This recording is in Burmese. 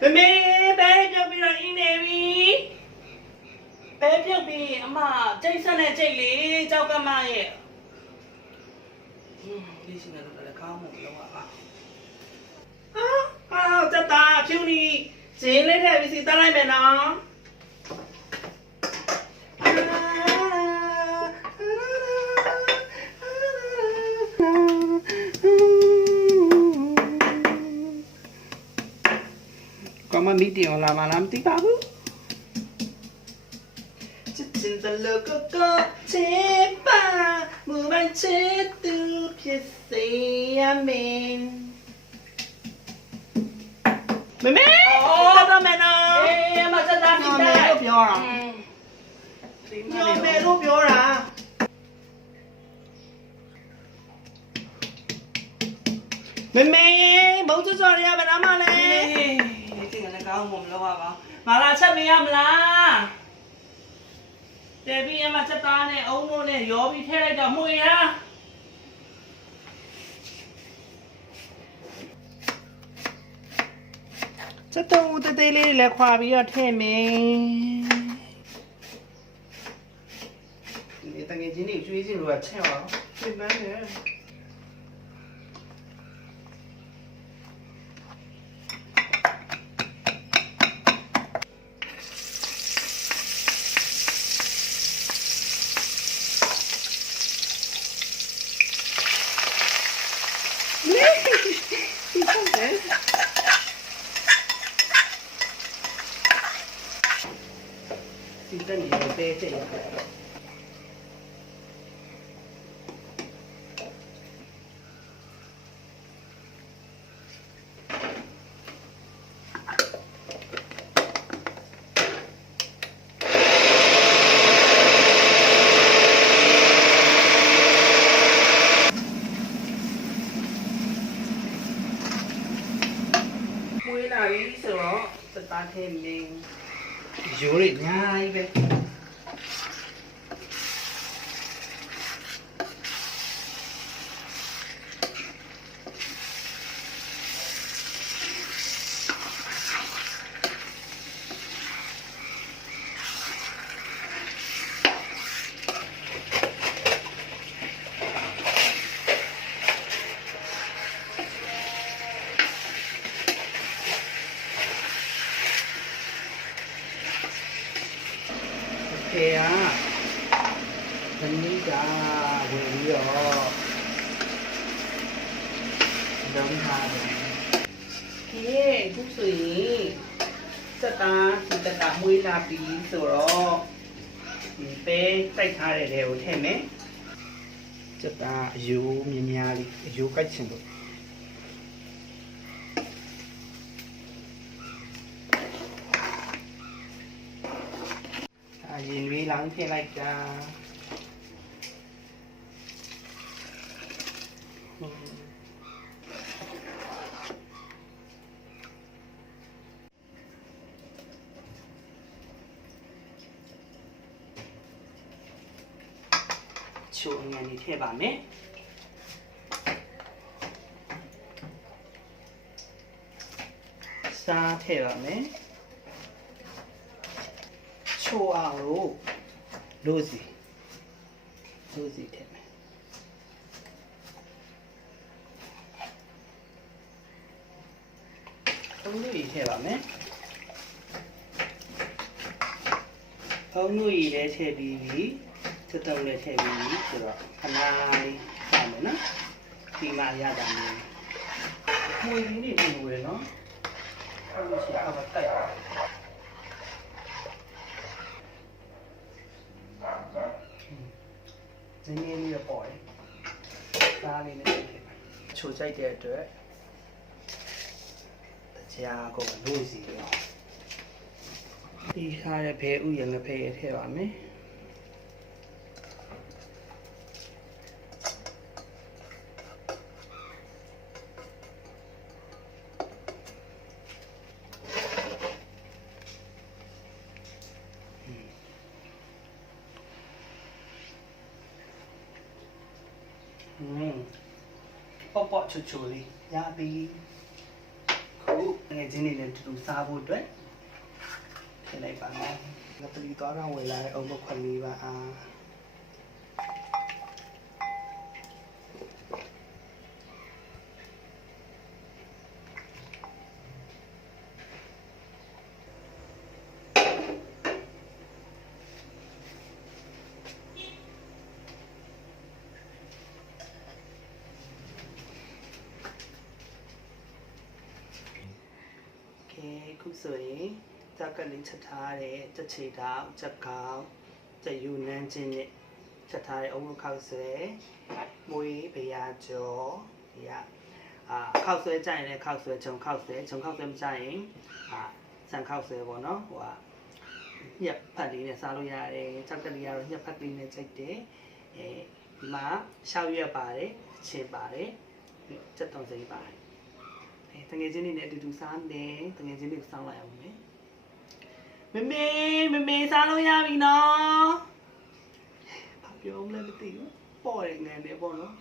妹妹，别叫别人赢那位，别叫别阿妈，这上来这里找干嘛耶？你现在都在搞么了这打球你，进来台是打来没呢？干嘛没电了嘛？那么地方？真的了个个切吧，木板切都撇谁呀面？妹妹，找到没呢？哎，嘛这打你没路标啊？有没路标啊？妹妹，冇做错呀，咪諗下你。你聽人哋搞我唔咯係嘛？麻辣出味啊唔啦？這邊啊嘛隻蛋呢，澳門呢，右邊聽嚟就妹啊。這都得得嚟嚟跨邊個聽咩？你等佢今年最近落車啊，最難嘅。是真係有啤啤嘅。每拿一手咯，就打天命，有哩ง่ายไปโอเคอ่ะวันนี้จ้าเวรีอ๋อเดินทางเฮ้ทุกสิ่งสตาร์สิตามุ้ยลาปีဆိုတော့ဒီပဲတိုက်ထားတဲ့လေကိုထည့်မယ်စတာအယိုးမြင်းများလေးအယိုးကိုက်ချင်လို့ရင်လေးလောင်းထည့်လိုက်တာချိုအငန်လေးထည့်ပါမယ်စားထည့်ပါမယ်ချိုအောင်လို့လို့စီထည့်မယ်အုံးလေးထည့်ပါမယ်အုံးလေးလည်းထည့်ပြီးပြီစက်တုံးလည်းထည့်ပြီးပြီဆိုတော့ခဏလေးစားမယ်နော်ဒီမှာရတာမျိုးမွေးလေးတွေဝင်နော်အဲ့လိုရှိအောင်တိုက်နည်းနည်းလေးပေါ့သားလေးနဲ့ချိုကြိုက်တဲ့အတွက်တရားကိုလို့စီရောဒီထားတဲ့ဘဲဥရငဖဲထည့်ပါမယ်ပေါ့ပေါ့ချူချူလေးရပြီခု ငယ်ချင်းတွေနဲ့တူတူစားဖို့အတွက်ထည့်လိုက်ပါမယ်ငါပလီသွားတော့ဝယ်လာတဲ့အုံမခွက်လေးပါအားခုဆိုရင်ဇက်ကလေးချက်ထားတဲ့ချက်ချီတောက်ချက်ကောက်ချက်ယူနန်းချင်းနဲ့ချက်ထားတဲ့အုံမခောက်ဆွဲမွေးဘရာကျော်ဒီကခောက်ဆွဲကြရင်လည်းခောက်ဆွဲဂျုံခောက်ဆွဲမကြရင်ဆန်ခောက်ဆွဲပေါ့နော်ဟိုကညက်ဖတ်လေးနဲ့စားလို့ရတယ်ဇက်ကလေးကတော့ညက်ဖတ်လေးနဲ့ချိန်တယ်ဒီမှာရှောက်ရွက်ပါတယ်ချင်ပါတယ်ချက်တုံးစိမ့်ပါတယ်တငယ်ချင်းတွေနဲ့အတူတူစားနေတငယ်ချင်းတွေကိုစောင်းလိုက်အောင်မယ်မမေစားလို့ရပြီနော်ဘာပြောမလဲမသိဘူးပေါ်တယ်ငန်းတယ်ပေါ့နော်